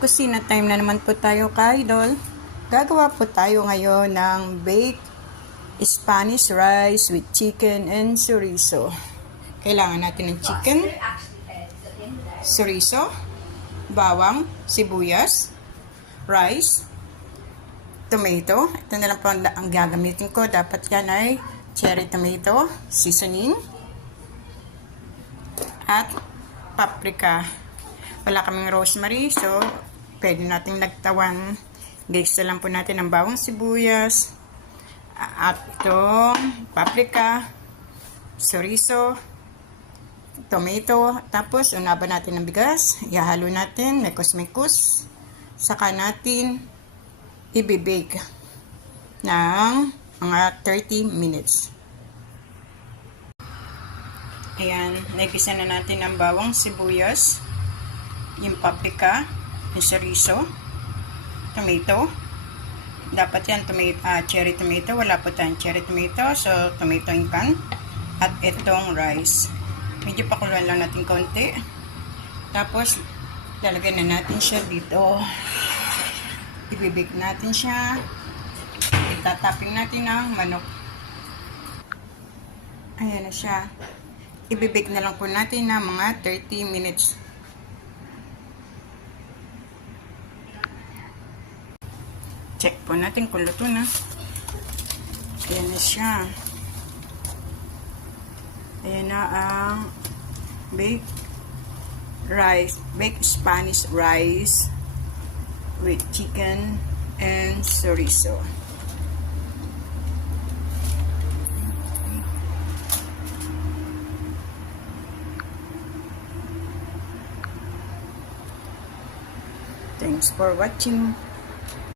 Kusina time na naman po tayo, ka-idol. Gagawa po tayo ngayon ng baked Spanish rice with chicken and chorizo. Kailangan natin ng chicken, chorizo, bawang, sibuyas, rice, tomato. Ito na lang po ang gagamitin ko. Dapat yan ay cherry tomato, seasoning, at paprika. Wala kaming rosemary, so pwede nating lagtawan. Gisa lang po natin ang bawang sibuyas at itong paprika, chorizo, tomato. Tapos unaban natin ng bigas, ihalo natin, mekos-mekos, saka natin ibibake ng mga 30 minutes. Ayan, naigisa na natin ang bawang sibuyas, yung paprika, yung chorizo, tomato. Dapat yan cherry tomato. Wala po tayong cherry tomato, so tomato in can. At itong rice. Medyo pakuluan lang natin konti. Tapos, lalagyan na natin siya dito. Ibibig natin siya. Itataping natin ng manok. Ayan na siya. Ibibig na lang po natin ng mga 30 minutes. Check po natin kung luto na. Ayan na siya. Ayan na ang baked Spanish rice with chicken and chorizo. Thanks for watching.